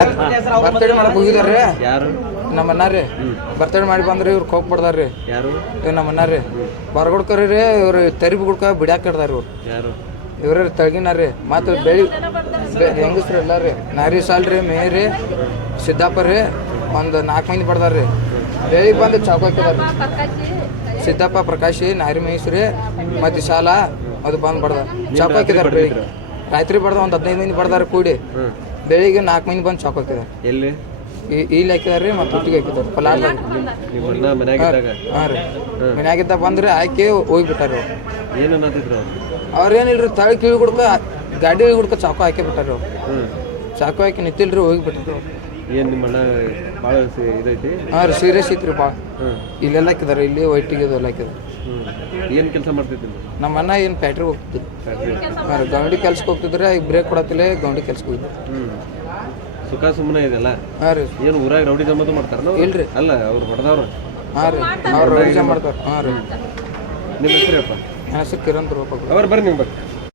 birthday ಮಾಡಕ್ ಹೋಗಿದಾರ್ರಿ ಯಾರು ನಮ್ಮ ಅಣ್ಣಾರಿ ಬರ್ತಡೇ ಮಾಡಿ ಬಂದ್ರಿ ಇವ್ರು ಕೋಪ್ ಬಡ್ದಾರ್ರಿ ಯಾರು ಇವ್ ನಮ್ಮ ಅಣ್ಣಾರಿ ಬರ್ಗೊಡ್ಕರಿ ಇವ್ರು ತೆರಿಬಿ ಗುಡ್ಕ ಬಿಡ್ಯಾಕ ಕಡ್ದಾರ ಇವ್ರು ಯಾರು ಇವ್ರ ತಳಗಿನಾರಿ ಮತ್ತು ಬೆಳಿ ಹೆಂಗಸ್ರಿ ಎಲ್ಲಾರಿ ನಾರಿ ಸಾಲ್ರಿ ಮೇರಿ ಸಿದ್ದಾಪ ರೀ ಒಂದು 4 ಮಂದಿ ಬಡ್ದಾರ್ರಿ ಬೆಳಿಗ್ಗೆ ಬಂದು ಚಾಕು ಹಾಕಿದಾರ್ರಿ ಸಿದ್ದಪ್ಪ ಪ್ರಕಾಶಿ ನಾರಿ ಮಹೇಶ್ವರಿ ಮತ್ತು ಶಾಲಾ ಅದು ಬಂದು ಬಡ್ದ ಚಾಕು ಹಾಕಿದಾರೆ ಬೆಳಿಗ್ಗೆ ರಾತ್ರಿ ಬಡ್ದ ಒಂದು 15 ಮಂದಿ ಬಡ್ದಾರ ಕೂಡಿ ಬೆಳಿಗ್ಗೆ 4 ಮಂದಿ ಬಂದು ಚಾಕು ಹಾಕಿದಾರೆ ಎಲ್ಲಿ ಇಲ್ಲಿ ಹಾಕಿದಾರೆ ಮತ್ತು ಹುಟ್ಟಿಗೆ ಹಾಕಿದಾರೆ ಪಲಾಡ್ದಾಗ ನಿಮ್ಮನ್ನ ಮನ್ಯಾಗಿದ್ದಾಗ ಹಾಂ ರೀ ಮನ್ಯಾಗಿದ್ದ ಬಂದ್ರೆ ಹಾಕಿ ಹೋಗ್ಬಿಟ್ಟಾರ ಏನು ಅನ್ನತ್ತಿದ್ರು ಅವ್ರೇನಿಲ್ರಿ ತಳಿ ಕಿವಿ ಗುಡ್ಕ ಗಾಡಿ ಗುಡ್ಕ ಚಾಕು ಹಾಕಿ ಬಿಟ್ಟಾರ ಚಾಕು ಹಾಕಿ ನಿಂತಿಲ್ರಿ ಹೋಗಿಬಿಟ್ಟಾರ ಏನು ನಿಮ್ಮಣ್ಣ ಭಾಳ ಇದೈತಿ ಹಾಂ ರೀ ಸೀರಿಯಸ್ ಐತ್ರಿ ಭಾಳ ಇಲ್ಲೆಲ್ಲ ಹಾಕಿದಾರೆ ಇಲ್ಲಿ ವೈಟಿಗೆ ಅದೆಲ್ಲ ಹಾಕಿದಾರೆ ಏನು ಕೆಲಸ ಮಾಡ್ತಿದ್ದಿ ನಮ್ಮ ಅಣ್ಣ ಏನು ಫ್ಯಾಕ್ಟ್ರಿ ಹೋಗ್ತಿದ್ರು ಹಾಂ ರೀ ಗೌಂಡಿ ಕೆಲ್ಸಕ್ಕೆ ಹೋಗ್ತಿದ್ರೆ ಈಗ ಬ್ರೇಕ್ ಕೊಡತ್ತಿಲ್ಲ ಗೌಂಡಿ ಕೆಲ್ಸಕ್ಕೆ ಹೋಗಿದ್ರು ಸುಖ ಸುಮ್ಮನೆ ಇದೆಲ್ಲ ಹಾಂ ರೀ ಏನು ಊರಾಗ ರೌಡಿ ಜಮ್ಮದು ಮಾಡ್ತಾರ ಇಲ್ರಿ ಅಲ್ಲ ಅವ್ರು ಹೊಡೆದವ್ರು ಹಾಂ ರೀ ಅವ್ರು ರೌಡಿಸಮ್ ಮಾಡ್ತಾರೆ ಹಾಂ ರೀ ನಿಮ್ಮ ಹೆಸರಪ್ಪ ನನ್ನ ಹೆಸರು ಕಿರಣ್ ರೂಪ ಅವ್ರು ಬರ್ರಿ ನೀವು ಬರ್ರಿ